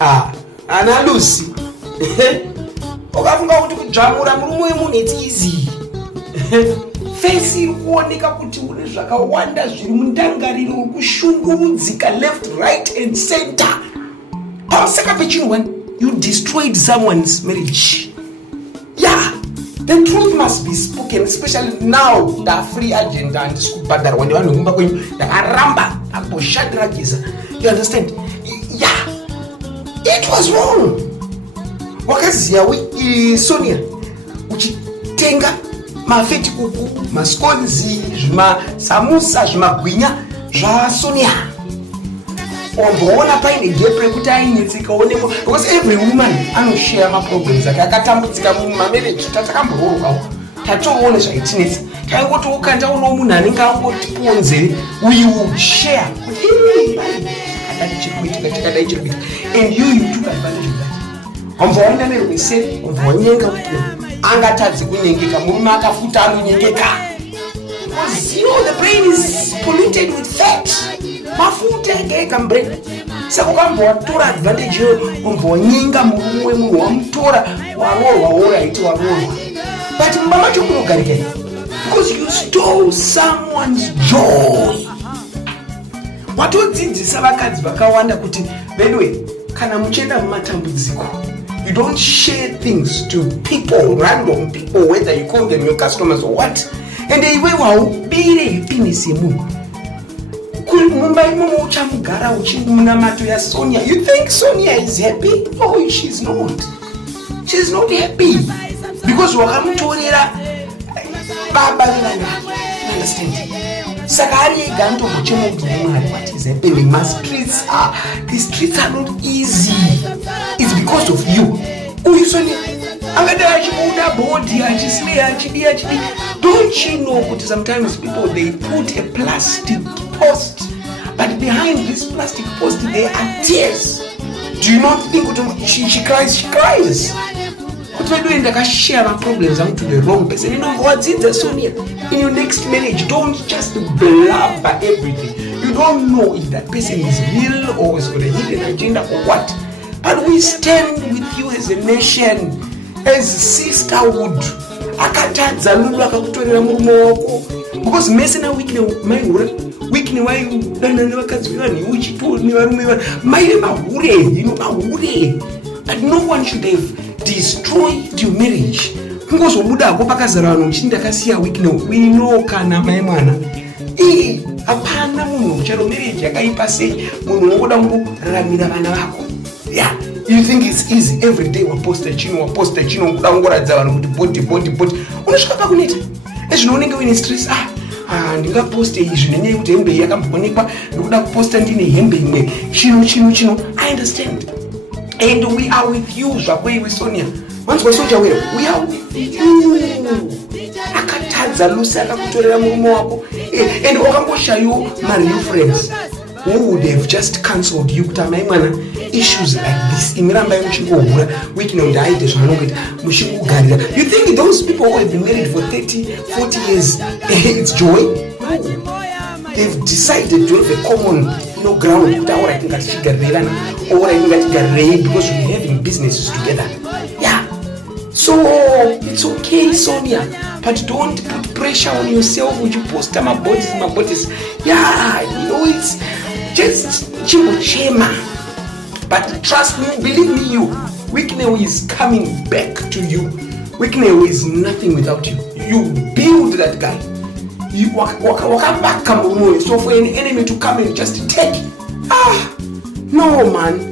Ana Lucy. Ukafunga kuti kujamura murume wemunhu it's easy. Face iri kuoneka kuti une zvakawanda zviri mundangariro ukushungurudzika left, right and center. Pasaka pechinhu you destroyed someone's marriage. Yeah, the truth must be spoken, especially now the free agenda and school badar when you want to go back the aramba aboshadragiza. You understand? Yeah, it was wrong. Wakazia Sonia uchitenga mafeti kuku maskonzi zvima samusa zvimagwinya zva Sonia omboona paine gap rekuti ainyetseka oneko because every woman anoshare ma problems akatambudzika mumarriage tatakamborokawo tatoona zvaitinetsa taingoti ukanda uno munhu anenge angotiponzere we will share tikadai chiri kuita and you took advantage of that. Omboona nerwese ombonyenga kuti angatadzi kunyengeka murume akafuta anonyengeka because you know the brain is polluted with fat. Mafuta ekeka brain saka ukambotora advantage yo ombonyenga murume wemunhu wamutora warorwa oraiti warorwa but mama chokunogarika because you stole someone's joy. Watodzidzisa vakadzi vakawanda kuti bedwe kana muchenda mumatambudziko you don't share things to people, random people, whether you call them your customers or what. And they will haubire penis yemunhu. Mumba imomo uchamugara uchingunamato ya Sonia. You think Sonia is happy? No, she's not. She's not happy. Because wakamutorera baba nana. Understand? Sakari ganto muchemo dumari. What is happening? The streets are not easy. It's because of you. Uyu Sonia. Angada achibuda body achidi. Don't you know that sometimes people they put a plastic post, but behind this plastic post there are tears. Do you not think she cries? She cries. What are you doing? Like share my problems to the wrong person. You know what's in the Sonia? In your next marriage, don't just blabber everything. You don't know if that person is real or is got a hidden agenda or what. But we stand with you as a nation, as sisterhood. Wakatadza Lulu akakutorera murume wako because mesena weekend why you dana nevakadzi vani uchitoni varume vani maire mahure but no one should have destroyed your marriage. Kungozobudako pakazara vanhu uchiti ndakasiya weekend we know kana mai mwana hapana munhu chero marriage yakaipa sei munhu unongoda kuraramira vana vako. Yeah, you think it's easy every day waposta chino kuda kungoradza vanhu kuti body unosvika pakuneta ezvinoonenge uine stress ndingaposte izvi nenyaya yekuti hembe iyi yakamboonekwa ndikuda kuposta ndine hembe imwe chino. I understand and we are with you zvakwe Sonia wanzwa Sonjawero we are with you. Akatadza Lucy akakutorera murume wako and wakangoshayiwo my friends who would have just cancelled you kuti amai mwana issues like this imiramba yemuchingohura weekend ndaite zvanongeta muchingogarira. You think those people who have been married for 30-40 years it's joy? No. They've decided to have a common ground kuti alright ngatichigarirana alright ngatigarirei because we're having businesses together. Yeah, so it's okay Sonia, but don't put pressure on yourself when you post my bodies. Yeah, you know it's just chima. But trust me, believe me, Wicknell is coming back to you. Wicknell is nothing without you. You build that guy. You walk back, so for an enemy to come and just take. No man.